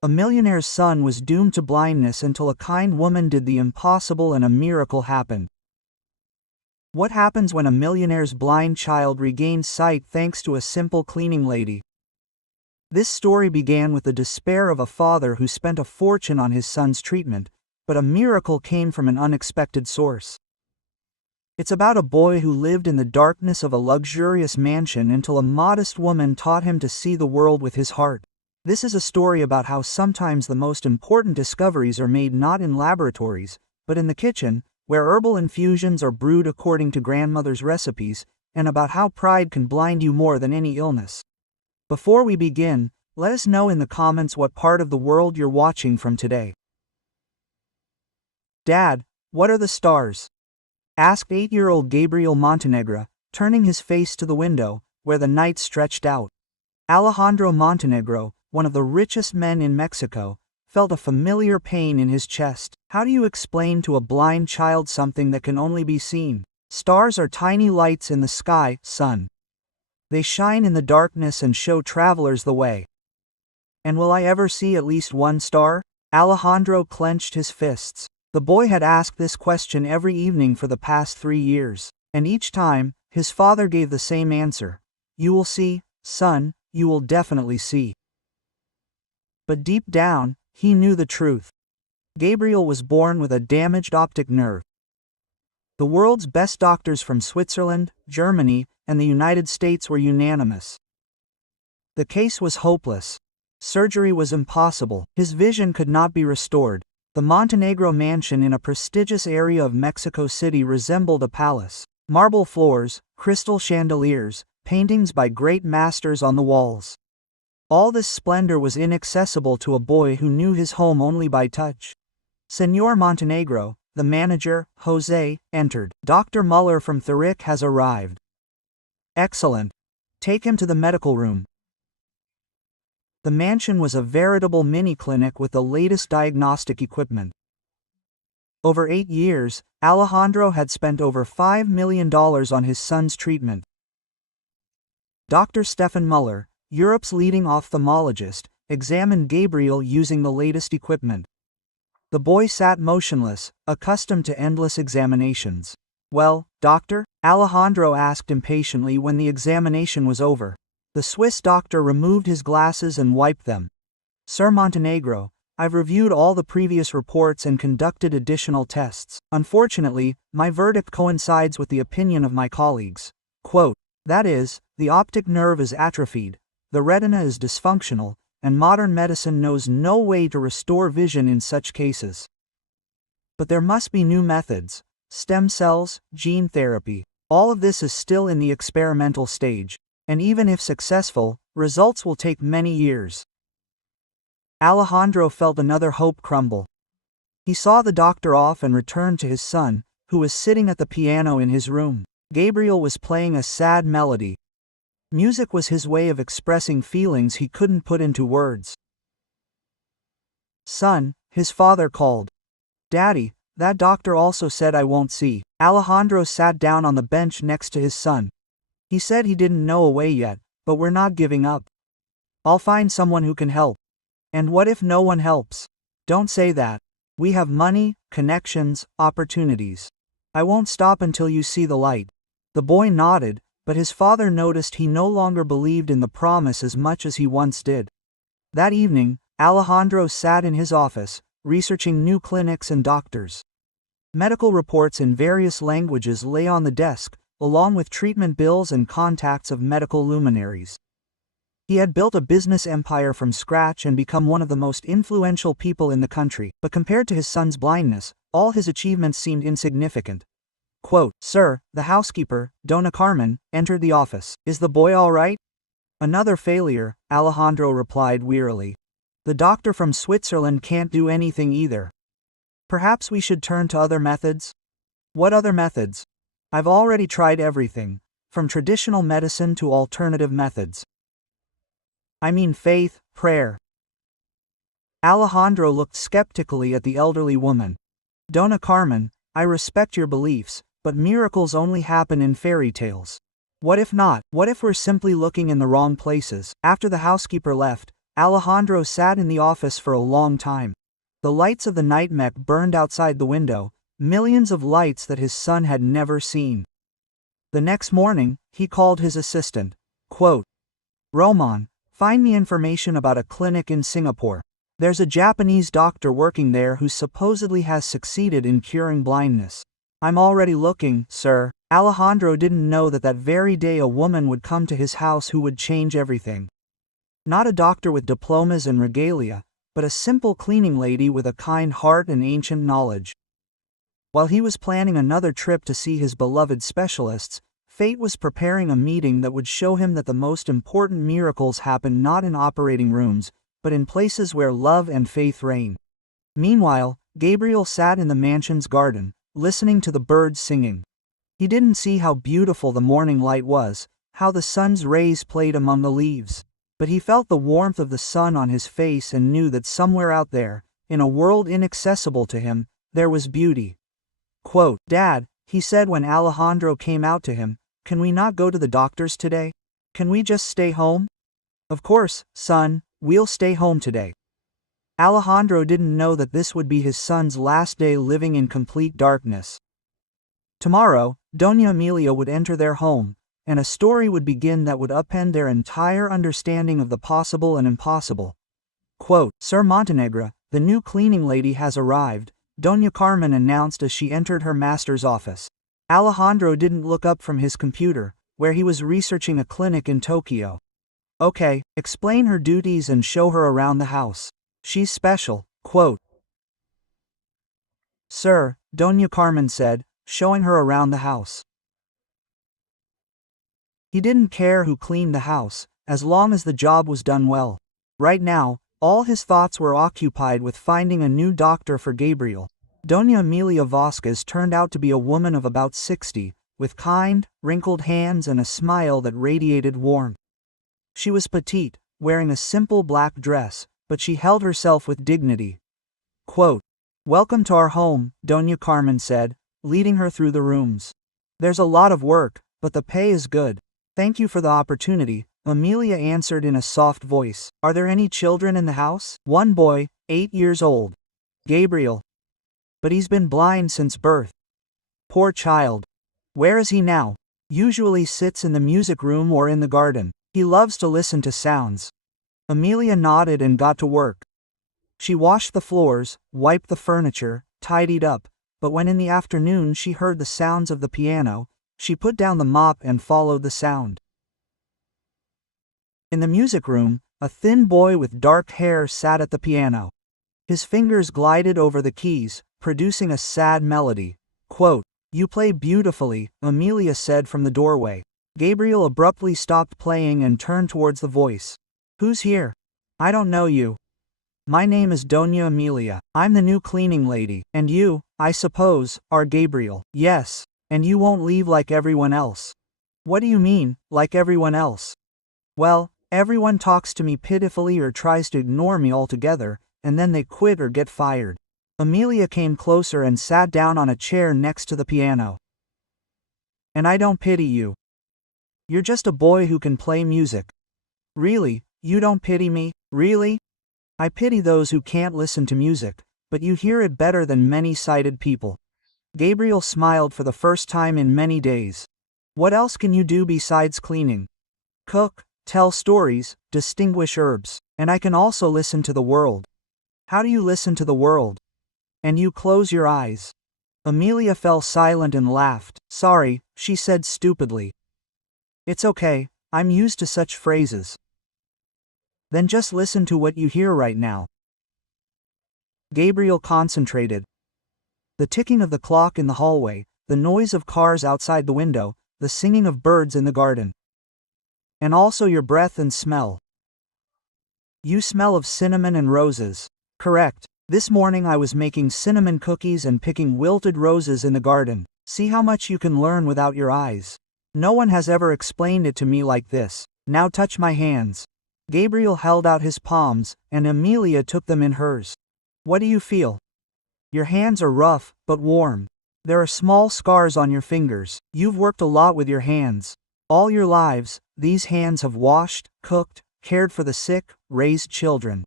A millionaire's son was doomed to blindness until a kind woman did the impossible and a miracle happened. What happens when a millionaire's blind child regains sight thanks to a simple cleaning lady? This story began with the despair of a father who spent a fortune on his son's treatment, but a miracle came from an unexpected source. It's about a boy who lived in the darkness of a luxurious mansion until a modest woman taught him to see the world with his heart. This is a story about how sometimes the most important discoveries are made not in laboratories, but in the kitchen, where herbal infusions are brewed according to grandmother's recipes, and about how pride can blind you more than any illness. Before we begin, let us know in the comments what part of the world you're watching from today. Dad, what are the stars? Asked 8-year-old Gabriel Montenegro, turning his face to the window, where the night stretched out. Alejandro Montenegro, one of the richest men in Mexico, felt a familiar pain in his chest. How do you explain to a blind child something that can only be seen? Stars are tiny lights in the sky, son. They shine in the darkness and show travelers the way. And will I ever see at least one star? Alejandro clenched his fists. The boy had asked this question every evening for the past 3 years, and each time, his father gave the same answer. You will see, son, you will definitely see. But deep down, he knew the truth. Gabriel was born with a damaged optic nerve. The world's best doctors from Switzerland, Germany, and the United States were unanimous. The case was hopeless. Surgery was impossible. His vision could not be restored. The Montenegro mansion in a prestigious area of Mexico City resembled a palace. Marble floors, crystal chandeliers, paintings by great masters on the walls. All this splendor was inaccessible to a boy who knew his home only by touch. Señor Montenegro, the manager, Jose, entered. Dr. Muller from Zurich has arrived. Excellent. Take him to the medical room. The mansion was a veritable mini-clinic with the latest diagnostic equipment. Over 8 years, Alejandro had spent over $5 million on his son's treatment. Dr. Stefan Muller, Europe's leading ophthalmologist, examined Gabriel using the latest equipment. The boy sat motionless, accustomed to endless examinations. Well, doctor? Alejandro asked impatiently when the examination was over. The Swiss doctor removed his glasses and wiped them. Sir Montenegro, I've reviewed all the previous reports and conducted additional tests. Unfortunately, my verdict coincides with the opinion of my colleagues. Quote, that is, the optic nerve is atrophied, the retina is dysfunctional, and modern medicine knows no way to restore vision in such cases. But there must be new methods. Stem cells, gene therapy. All of this is still in the experimental stage, and even if successful, results will take many years. Alejandro felt another hope crumble. He saw the doctor off and returned to his son, who was sitting at the piano in his room. Gabriel was playing a sad melody. Music was his way of expressing feelings he couldn't put into words. Son, his father called. Daddy, that doctor also said I won't see. Alejandro sat down on the bench next to his son. He said he didn't know a way yet, but we're not giving up. I'll find someone who can help. And what if no one helps? Don't say that. We have money, connections, opportunities. I won't stop until you see the light. The boy nodded, but his father noticed he no longer believed in the promise as much as he once did. That evening, Alejandro sat in his office, researching new clinics and doctors. Medical reports in various languages lay on the desk, along with treatment bills and contacts of medical luminaries. He had built a business empire from scratch and become one of the most influential people in the country, but compared to his son's blindness, all his achievements seemed insignificant. Quote, Sir, the housekeeper, Dona Carmen, entered the office. Is the boy all right? Another failure, Alejandro replied wearily. The doctor from Switzerland can't do anything either. Perhaps we should turn to other methods? What other methods? I've already tried everything, from traditional medicine to alternative methods. I mean faith, prayer. Alejandro looked skeptically at the elderly woman. Dona Carmen, I respect your beliefs, but miracles only happen in fairy tales. What if not? What if we're simply looking in the wrong places? After the housekeeper left, Alejandro sat in the office for a long time. The lights of the night mech burned outside the window, millions of lights that his son had never seen. The next morning, he called his assistant. Quote, Roman, find me information about a clinic in Singapore. There's a Japanese doctor working there who supposedly has succeeded in curing blindness. I'm already looking, sir. Alejandro didn't know that very day a woman would come to his house who would change everything. Not a doctor with diplomas and regalia, but a simple cleaning lady with a kind heart and ancient knowledge. While he was planning another trip to see his beloved specialists, fate was preparing a meeting that would show him that the most important miracles happen not in operating rooms, but in places where love and faith reign. Meanwhile, Gabriel sat in the mansion's garden, listening to the birds singing. He didn't see how beautiful the morning light was, how the sun's rays played among the leaves, but he felt the warmth of the sun on his face and knew that somewhere out there, in a world inaccessible to him, there was beauty. Quote, Dad, he said when Alejandro came out to him, can we not go to the doctor's today? Can we just stay home? Of course, son, we'll stay home today. Alejandro didn't know that this would be his son's last day living in complete darkness. Tomorrow, Doña Emilia would enter their home, and a story would begin that would upend their entire understanding of the possible and impossible. Quote, Sir Montenegro, the new cleaning lady has arrived, Doña Carmen announced as she entered her master's office. Alejandro didn't look up from his computer, where he was researching a clinic in Tokyo. Okay, explain her duties and show her around the house. She's special. Quote, Sir, Doña Carmen said, showing her around the house. He didn't care who cleaned the house, as long as the job was done well. Right now, all his thoughts were occupied with finding a new doctor for Gabriel. Doña Emilia Vasquez turned out to be a woman of about 60, with kind, wrinkled hands and a smile that radiated warmth. She was petite, wearing a simple black dress, but she held herself with dignity. Quote, Welcome to our home, Doña Carmen said, leading her through the rooms. There's a lot of work, but the pay is good. Thank you for the opportunity, Emilia answered in a soft voice. Are there any children in the house? One boy, 8 years old. Gabriel. But he's been blind since birth. Poor child. Where is he now? Usually sits in the music room or in the garden. He loves to listen to sounds. Emilia nodded and got to work. She washed the floors, wiped the furniture, tidied up, but when in the afternoon she heard the sounds of the piano, she put down the mop and followed the sound. In the music room, a thin boy with dark hair sat at the piano. His fingers glided over the keys, producing a sad melody. Quote, You play beautifully, Emilia said from the doorway. Gabriel abruptly stopped playing and turned towards the voice. Who's here? I don't know you. My name is Doña Emilia. I'm the new cleaning lady. And you, I suppose, are Gabriel. Yes, and you won't leave like everyone else. What do you mean, like everyone else? Well, everyone talks to me pitifully or tries to ignore me altogether, and then they quit or get fired. Emilia came closer and sat down on a chair next to the piano. And I don't pity you. You're just a boy who can play music. Really, you don't pity me? Really? I pity those who can't listen to music, but you hear it better than many sighted people. Gabriel smiled for the first time in many days. What else can you do besides cleaning? Cook, tell stories, distinguish herbs, and I can also listen to the world. How do you listen to the world? And you close your eyes. Emilia fell silent and laughed. Sorry, she said stupidly. It's okay, I'm used to such phrases. Then just listen to what you hear right now. Gabriel concentrated. The ticking of the clock in the hallway, the noise of cars outside the window, the singing of birds in the garden. And also your breath and smell. You smell of cinnamon and roses. Correct. This morning I was making cinnamon cookies and picking wilted roses in the garden. See how much you can learn without your eyes. No one has ever explained it to me like this. Now touch my hands. Gabriel held out his palms, and Emilia took them in hers. What do you feel? Your hands are rough, but warm. There are small scars on your fingers. You've worked a lot with your hands. All your lives, these hands have washed, cooked, cared for the sick, raised children.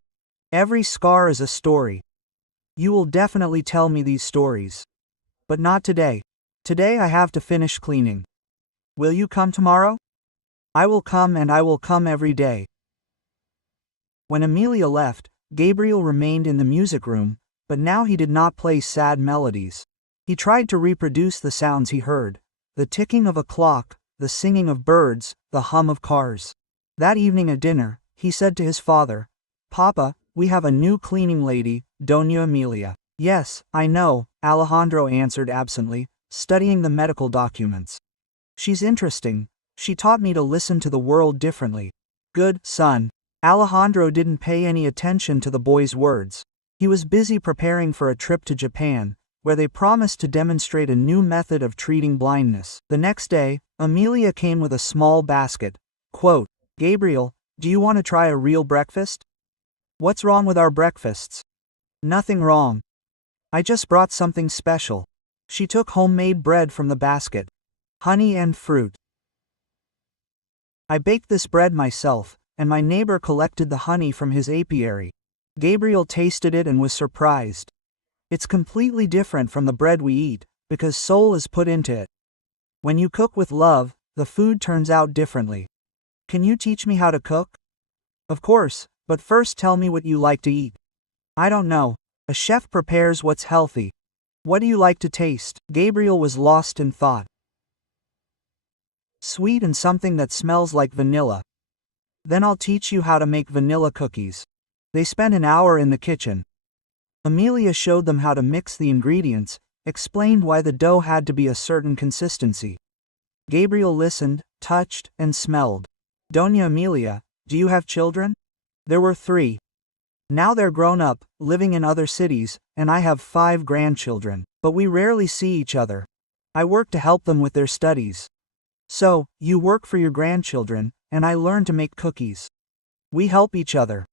Every scar is a story. You will definitely tell me these stories. But not today. Today I have to finish cleaning. Will you come tomorrow? I will come, and I will come every day. When Amelia left, Gabriel remained in the music room, but now he did not play sad melodies. He tried to reproduce the sounds he heard: the ticking of a clock, the singing of birds, the hum of cars. That evening at dinner, he said to his father, "Papa, we have a new cleaning lady, Doña Amelia." "Yes, I know," Alejandro answered absently, studying the medical documents. "She's interesting. She taught me to listen to the world differently." "Good, son." Alejandro didn't pay any attention to the boy's words. He was busy preparing for a trip to Japan, where they promised to demonstrate a new method of treating blindness. The next day, Amelia came with a small basket. Quote, "Gabriel, do you want to try a real breakfast?" "What's wrong with our breakfasts?" "Nothing wrong. I just brought something special." She took homemade bread from the basket. Honey and fruit. "I baked this bread myself, and my neighbor collected the honey from his apiary." Gabriel tasted it and was surprised. "It's completely different from the bread we eat, because soul is put into it. When you cook with love, the food turns out differently." "Can you teach me how to cook?" "Of course, but first tell me what you like to eat." "I don't know. A chef prepares what's healthy." "What do you like to taste?" Gabriel was lost in thought. "Sweet and something that smells like vanilla." "Then I'll teach you how to make vanilla cookies." They spent an hour in the kitchen. Amelia showed them how to mix the ingredients, explained why the dough had to be a certain consistency. Gabriel listened, touched, and smelled. "Doña Amelia, do you have children?" There were 3. "Now they're grown up, living in other cities, and I have 5 grandchildren, but we rarely see each other. I work to help them with their studies." "So, you work for your grandchildren, and I learn to make cookies. We help each other."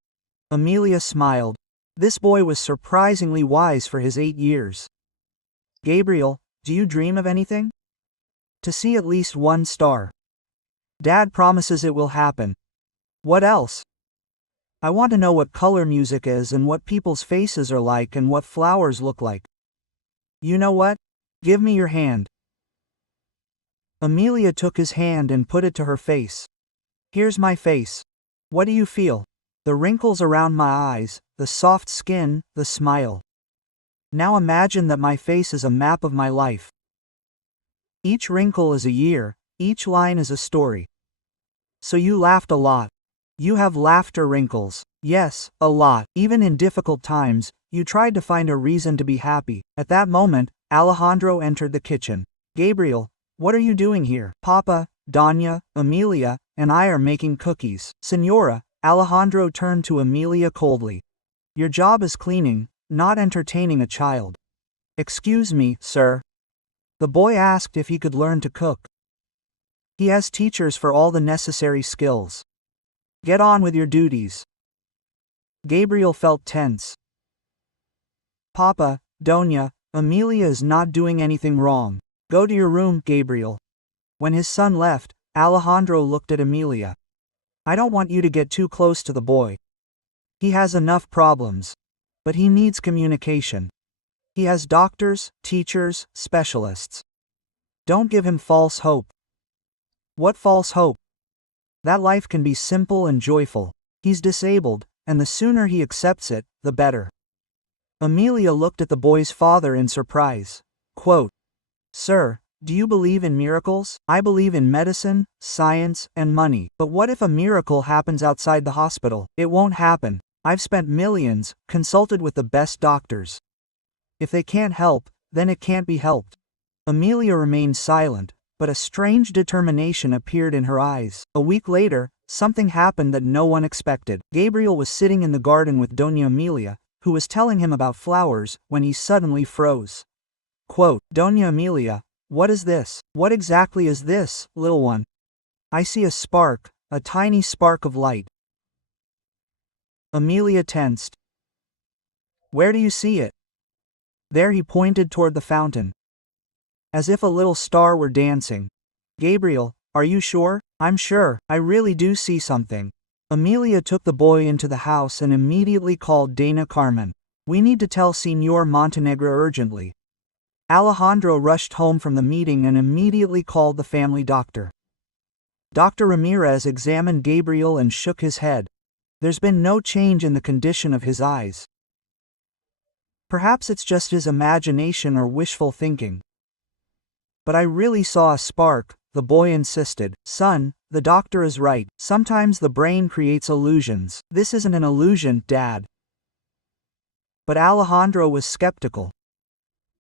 Amelia smiled. This boy was surprisingly wise for his 8 years. "Gabriel, do you dream of anything?" "To see at least 1 star. Dad promises it will happen." "What else?" "I want to know what color music is and what people's faces are like and what flowers look like." "You know what? Give me your hand." Amelia took his hand and put it to her face. "Here's my face. What do you feel? The wrinkles around my eyes, the soft skin, the smile. Now imagine that my face is a map of my life. Each wrinkle is a year, each line is a story." "So you laughed a lot. You have laughter wrinkles." "Yes, a lot. Even in difficult times, you tried to find a reason to be happy." At that moment, Alejandro entered the kitchen. "Gabriel, what are you doing here?" "Papa, Doña Amelia, and I are making cookies." "Señora," Alejandro turned to Amelia coldly. "Your job is cleaning, not entertaining a child." "Excuse me, sir." The boy asked if he could learn to cook. "He has teachers for all the necessary skills. Get on with your duties." Gabriel felt tense. "Papa, Doña Amelia is not doing anything wrong. Go to your room, Gabriel." When his son left, Alejandro looked at Amelia. "I don't want you to get too close to the boy. He has enough problems. But he needs communication. He has doctors, teachers, specialists. Don't give him false hope." "What false hope?" "That life can be simple and joyful. He's disabled, and the sooner he accepts it, the better." Amelia looked at the boy's father in surprise. Quote, "Sir, do you believe in miracles?" "I believe in medicine, science, and money. But what if a miracle happens outside the hospital?" "It won't happen. I've spent millions, consulted with the best doctors. If they can't help, then it can't be helped." Amelia remained silent, but a strange determination appeared in her eyes. A week later, something happened that no one expected. Gabriel was sitting in the garden with Doña Amelia, who was telling him about flowers, when he suddenly froze. Quote, "Doña Amelia, what is this? What exactly is this, little one?" "I see a spark, a tiny spark of light." Amelia tensed. "Where do you see it?" "There." He pointed toward the fountain. As if a little star were dancing. "Gabriel, are you sure?" "I'm sure, I really do see something." Amelia took the boy into the house and immediately called Dana Carmen. "We need to tell Señor Montenegro urgently." Alejandro rushed home from the meeting and immediately called the family doctor. Dr. Ramirez examined Gabriel and shook his head. There's been no change in the condition of his eyes. Perhaps it's just his imagination or wishful thinking. But I really saw a spark, the boy insisted. "Son, the doctor is right. Sometimes the brain creates illusions. This isn't an illusion, Dad." But Alejandro was skeptical.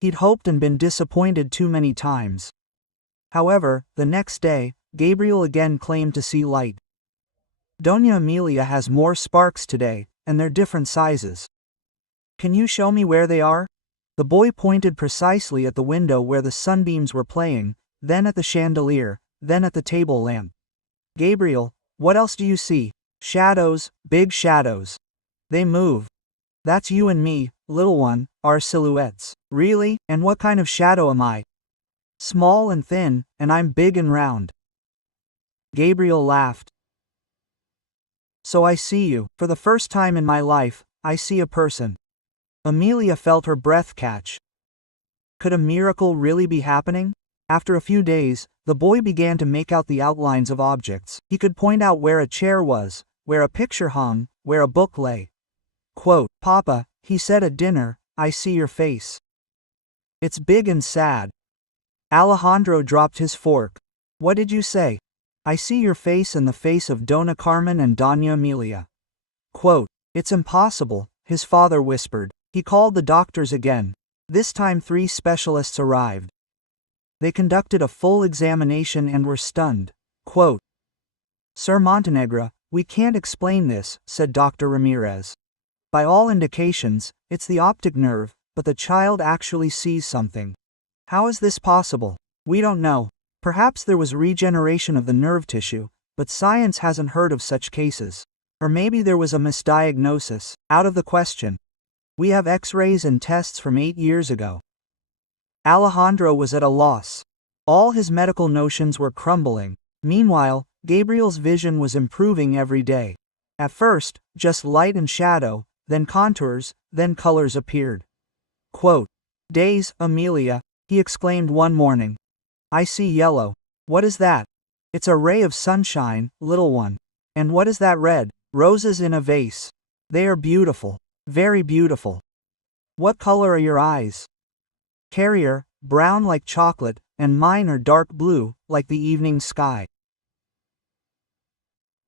He'd hoped and been disappointed too many times. However, the next day, Gabriel again claimed to see light. "Doña Amelia has more sparks today, and they're different sizes. Can you show me where they are?" The boy pointed precisely at the window where the sunbeams were playing, then at the chandelier, then at the table lamp. "Gabriel, what else do you see?" "Shadows, big shadows. They move. That's you and me, little one, our silhouettes." "Really? And what kind of shadow am I?" "Small and thin, and I'm big and round." Gabriel laughed. "So I see you. For the first time in my life, I see a person." Amelia felt her breath catch. Could a miracle really be happening? After a few days, the boy began to make out the outlines of objects. He could point out where a chair was, where a picture hung, where a book lay. Quote, "Papa," he said at dinner, "I see your face. It's big and sad." Alejandro dropped his fork. "What did you say?" "I see your face and the face of Dona Carmen and Doña Amelia." Quote, "It's impossible," his father whispered. He called the doctors again. This time 3 specialists arrived. They conducted a full examination and were stunned. Quote, "Sir Montenegro, we can't explain this," said Dr. Ramirez. "By all indications, it's the optic nerve, but the child actually sees something. How is this possible? We don't know. Perhaps there was regeneration of the nerve tissue, but science hasn't heard of such cases. Or maybe there was a misdiagnosis. Out of the question. We have X-rays and tests from 8 years ago." Alejandro was at a loss. All his medical notions were crumbling. Meanwhile, Gabriel's vision was improving every day. At first, just light and shadow, then contours, then colors appeared. Quote, "Days, Amelia," he exclaimed one morning. "I see yellow." "What is that?" "It's a ray of sunshine, little one." "And what is that red?" "Roses in a vase. They are beautiful. Very beautiful." "What color are your eyes?" "Carrier, brown like chocolate, and mine are dark blue, like the evening sky."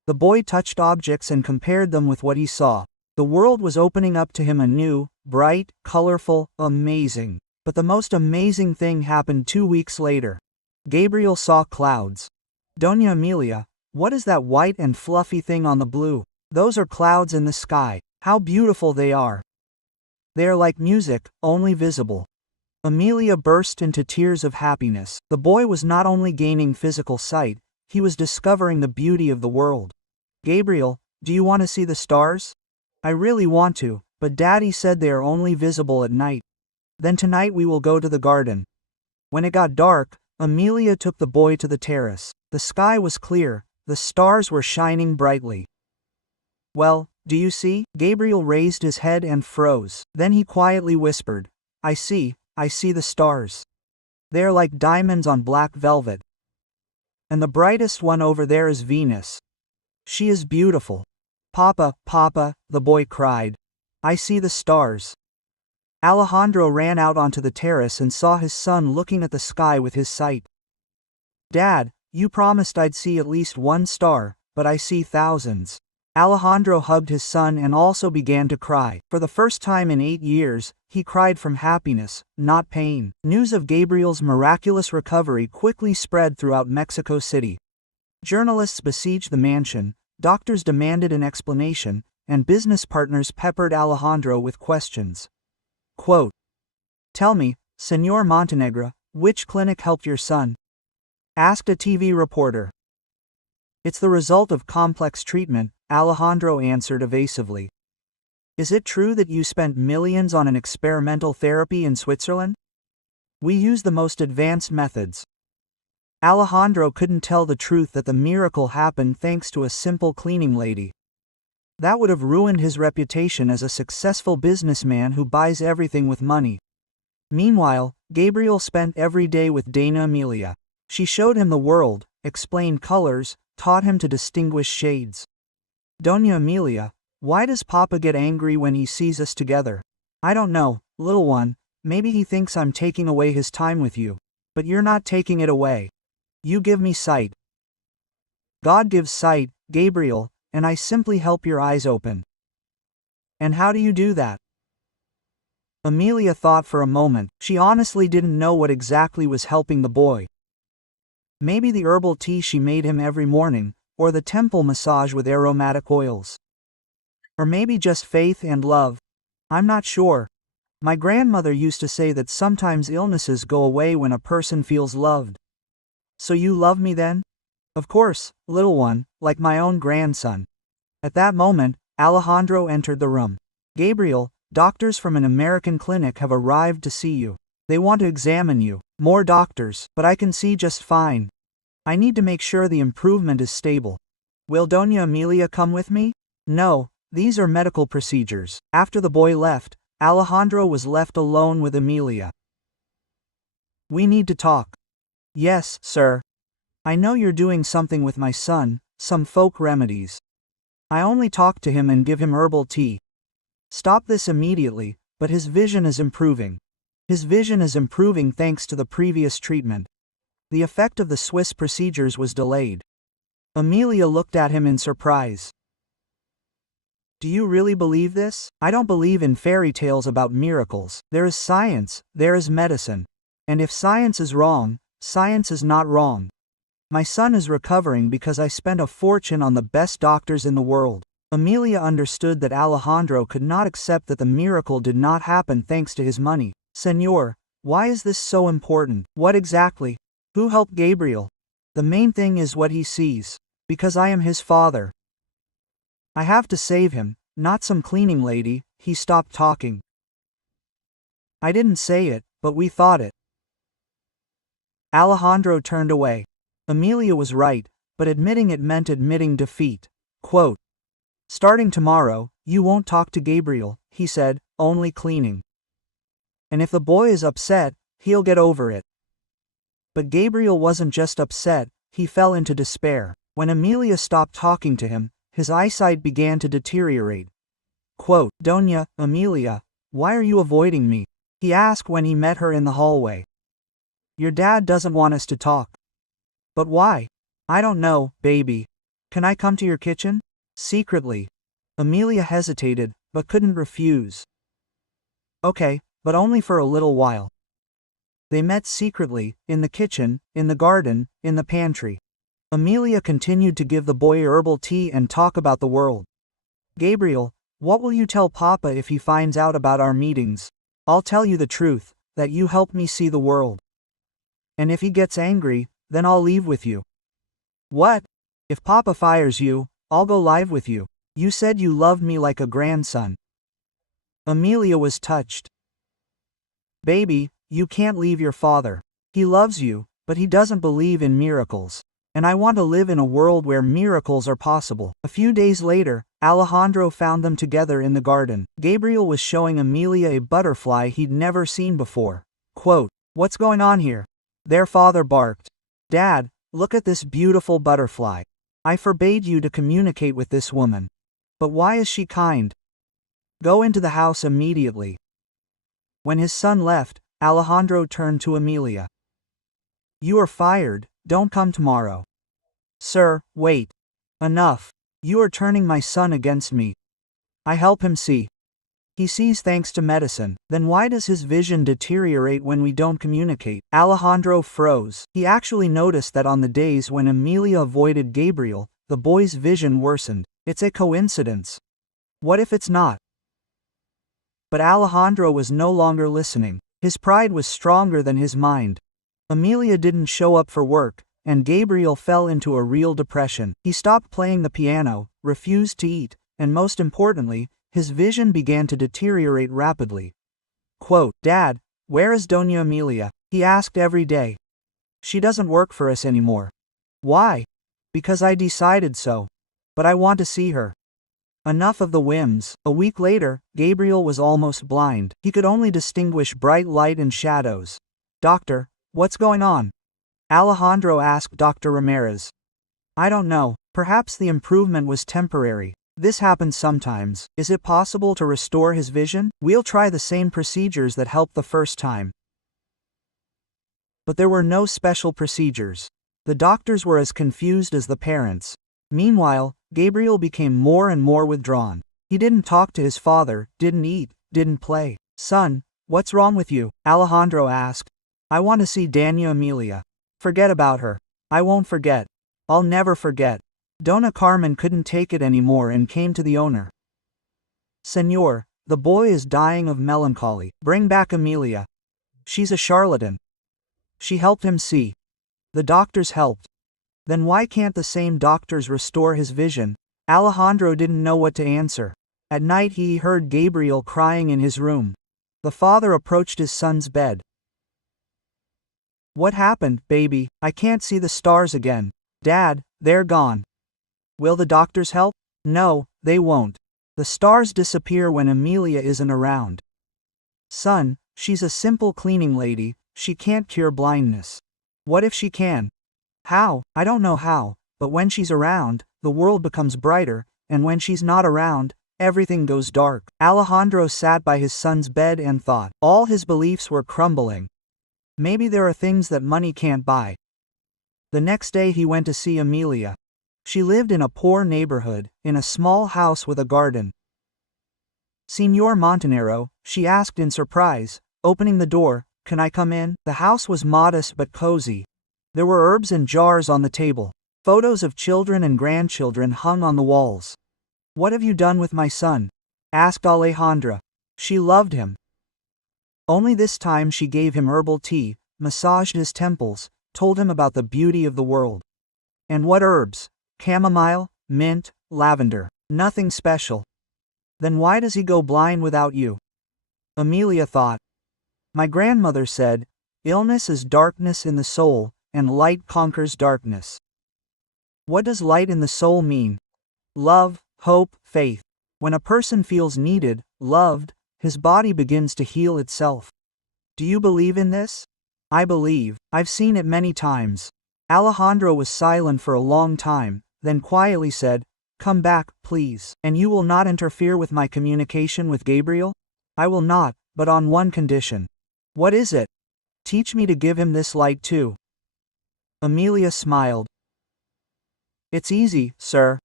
The boy touched objects and compared them with what he saw. The world was opening up to him anew, bright, colorful, amazing. But the most amazing thing happened 2 weeks later. Gabriel saw clouds. "Doña Amelia, what is that white and fluffy thing on the blue?" "Those are clouds in the sky. How beautiful they are. They are like music, only visible." Amelia burst into tears of happiness. The boy was not only gaining physical sight, he was discovering the beauty of the world. "Gabriel, do you want to see the stars?" "I really want to, but Daddy said they are only visible at night." "Then tonight we will go to the garden." When it got dark, Amelia took the boy to the terrace. The sky was clear, the stars were shining brightly. "Well, do you see?" Gabriel raised his head and froze. Then he quietly whispered, I see the stars. They are like diamonds on black velvet. And the brightest one over there is Venus. She is beautiful." "Papa, Papa," the boy cried. "I see the stars." Alejandro ran out onto the terrace and saw his son looking at the sky with his sight. "Dad, you promised I'd see at least 1 star, but I see thousands." Alejandro hugged his son and also began to cry. For the first time in 8 years, he cried from happiness, not pain. News of Gabriel's miraculous recovery quickly spread throughout Mexico City. Journalists besieged the mansion, doctors demanded an explanation, and business partners peppered Alejandro with questions. Quote, "Tell me, Señor Montenegro, which clinic helped your son?" asked a TV reporter. "It's the result of complex treatment," Alejandro answered evasively. "Is it true that you spent millions on an experimental therapy in Switzerland?" "We use the most advanced methods." Alejandro couldn't tell the truth that the miracle happened thanks to a simple cleaning lady. That would have ruined his reputation as a successful businessman who buys everything with money. Meanwhile, Gabriel spent every day with Dana Amelia. She showed him the world, explained colors, taught him to distinguish shades. Doña Amelia, why does Papa get angry when he sees us together? I don't know, little one, maybe he thinks I'm taking away his time with you. But you're not taking it away. You give me sight. God gives sight, Gabriel, and I simply help your eyes open. And how do you do that? Amelia thought for a moment. She honestly didn't know what exactly was helping the boy. Maybe the herbal tea she made him every morning, or the temple massage with aromatic oils. Or maybe just faith and love. I'm not sure. My grandmother used to say that sometimes illnesses go away when a person feels loved. So you love me then? Of course, little one, like my own grandson. At that moment, Alejandro entered the room. Gabriel, doctors from an American clinic have arrived to see you. They want to examine you. More doctors, but I can see just fine. I need to make sure the improvement is stable. Will Doña Amelia come with me? No, these are medical procedures. After the boy left, Alejandro was left alone with Amelia. We need to talk. Yes, sir. I know you're doing something with my son, some folk remedies. I only talk to him and give him herbal tea. Stop this immediately, but his vision is improving. His vision is improving thanks to the previous treatment. The effect of the Swiss procedures was delayed. Amelia looked at him in surprise. Do you really believe this? I don't believe in fairy tales about miracles. There is science, there is medicine. And if science is wrong, science is not wrong. My son is recovering because I spent a fortune on the best doctors in the world. Amelia understood that Alejandro could not accept that the miracle did not happen thanks to his money. Señor, why is this so important? What exactly? Who helped Gabriel? The main thing is what he sees. Because I am his father. I have to save him, not some cleaning lady. He stopped talking. I didn't say it, but we thought it. Alejandro turned away. Amelia was right, but admitting it meant admitting defeat. Quote, starting tomorrow, you won't talk to Gabriel, he said, only cleaning. And if the boy is upset, he'll get over it. But Gabriel wasn't just upset, he fell into despair. When Amelia stopped talking to him, his eyesight began to deteriorate. Quote, Doña Amelia, why are you avoiding me? He asked when he met her in the hallway. Your dad doesn't want us to talk. But why? I don't know, baby. Can I come to your kitchen? Secretly. Amelia hesitated, but couldn't refuse. Okay, but only for a little while. They met secretly, in the kitchen, in the garden, in the pantry. Amelia continued to give the boy herbal tea and talk about the world. Gabriel, what will you tell Papa if he finds out about our meetings? I'll tell you the truth, that you helped me see the world. And if he gets angry, then I'll leave with you. What? If Papa fires you, I'll go live with you. You said you loved me like a grandson. Amelia was touched. Baby, you can't leave your father. He loves you, but he doesn't believe in miracles. And I want to live in a world where miracles are possible. A few days later, Alejandro found them together in the garden. Gabriel was showing Amelia a butterfly he'd never seen before. Quote, what's going on here? Their father barked. Dad, look at this beautiful butterfly. I forbade you to communicate with this woman. But why is she kind? Go into the house immediately. When his son left, Alejandro turned to Amelia. You are fired, don't come tomorrow. Sir, wait. Enough. You are turning my son against me. I help him see. He sees thanks to medicine. Then why does his vision deteriorate when we don't communicate? Alejandro froze. He actually noticed that on the days when Amelia avoided Gabriel, the boy's vision worsened. It's a coincidence. What if it's not? But Alejandro was no longer listening. His pride was stronger than his mind. Amelia didn't show up for work, and Gabriel fell into a real depression. He stopped playing the piano, refused to eat, and most importantly, his vision began to deteriorate rapidly. Quote, Dad, where is Doña Amelia? He asked every day. She doesn't work for us anymore. Why? Because I decided so. But I want to see her. Enough of the whims. A week later, Gabriel was almost blind. He could only distinguish bright light and shadows. "Doctor, what's going on?" Alejandro asked Dr. Ramirez. "I don't know. Perhaps the improvement was temporary. This happens sometimes. Is it possible to restore his vision? We'll try the same procedures that helped the first time." But there were no special procedures. The doctors were as confused as the parents. Meanwhile, Gabriel became more and more withdrawn. He didn't talk to his father, didn't eat, didn't play. "Son, what's wrong with you?" Alejandro asked. "I want to see Doña Emilia." "Forget about her." "I won't forget. I'll never forget." Dona Carmen couldn't take it anymore and came to the owner. "Señor, the boy is dying of melancholy. Bring back Emilia. She's a charlatan." She helped him see. The doctors helped. Then why can't the same doctors restore his vision? Alejandro didn't know what to answer. At night he heard Gabriel crying in his room. The father approached his son's bed. "What happened, baby? I can't see the stars again." "Dad, they're gone." "Will the doctors help?" "No, they won't. The stars disappear when Emilia isn't around." "Son, she's a simple cleaning lady, she can't cure blindness." "What if she can?" "How? I don't know how, but when she's around, the world becomes brighter, and when she's not around, everything goes dark." Alejandro sat by his son's bed and thought. All his beliefs were crumbling. Maybe there are things that money can't buy. The next day he went to see Emilia. She lived in a poor neighborhood, in a small house with a garden. "Señor Montenegro," she asked in surprise, opening the door, "can I come in?" The house was modest but cozy. There were herbs and jars on the table. Photos of children and grandchildren hung on the walls. "What have you done with my son?" asked Alejandra. She loved him. Only this time she gave him herbal tea, massaged his temples, told him about the beauty of the world. "And what herbs?" "Chamomile, mint, lavender. Nothing special." "Then why does he go blind without you?" Emilia thought. "My grandmother said, illness is darkness in the soul, and light conquers darkness." What does light in the soul mean? Love, hope, faith. When a person feels needed, loved, his body begins to heal itself. Do you believe in this? I believe. I've seen it many times. Alejandro was silent for a long time, then quietly said, "Come back, please. And you will not interfere with my communication with Gabriel?" "I will not, but on one condition." "What is it?" "Teach me to give him this light too." Emilia smiled. "It's easy, sir.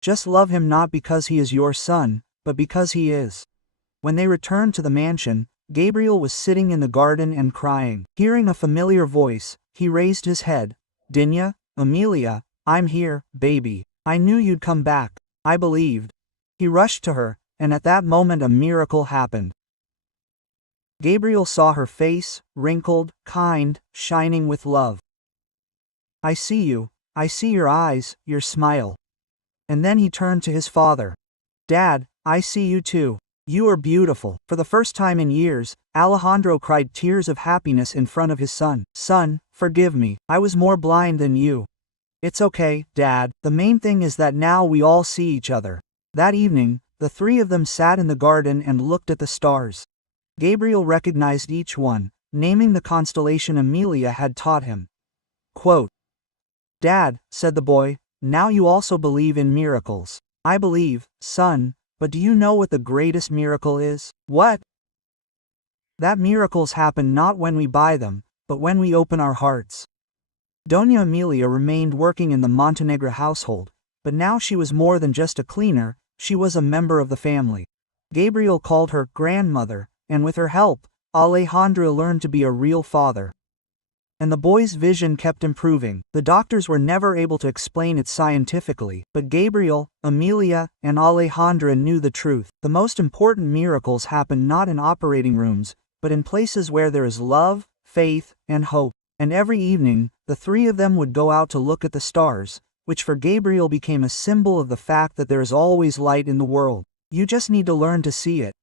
Just love him not because he is your son, but because he is." When they returned to the mansion, Gabriel was sitting in the garden and crying. Hearing a familiar voice, he raised his head. "Doña Emilia, I'm here, baby. I knew you'd come back. I believed." He rushed to her, and at that moment a miracle happened. Gabriel saw her face, wrinkled, kind, shining with love. "I see you. I see your eyes, your smile." And then he turned to his father. "Dad, I see you too. You are beautiful." For the first time in years, Alejandro cried tears of happiness in front of his son. "Son, forgive me. I was more blind than you." "It's okay, Dad. The main thing is that now we all see each other." That evening, the three of them sat in the garden and looked at the stars. Gabriel recognized each one, naming the constellation Emilia had taught him. Quote, "Dad," said the boy, "now you also believe in miracles." "I believe, son, but do you know what the greatest miracle is?" "What?" "That miracles happen not when we buy them, but when we open our hearts." Doña Emilia remained working in the Montenegro household, but now she was more than just a cleaner, she was a member of the family. Gabriel called her grandmother, and with her help, Alejandro learned to be a real father. And the boy's vision kept improving. The doctors were never able to explain it scientifically, but Gabriel, Emilia, and Alejandra knew the truth. The most important miracles happen not in operating rooms, but in places where there is love, faith, and hope. And every evening, the three of them would go out to look at the stars, which for Gabriel became a symbol of the fact that there is always light in the world. You just need to learn to see it.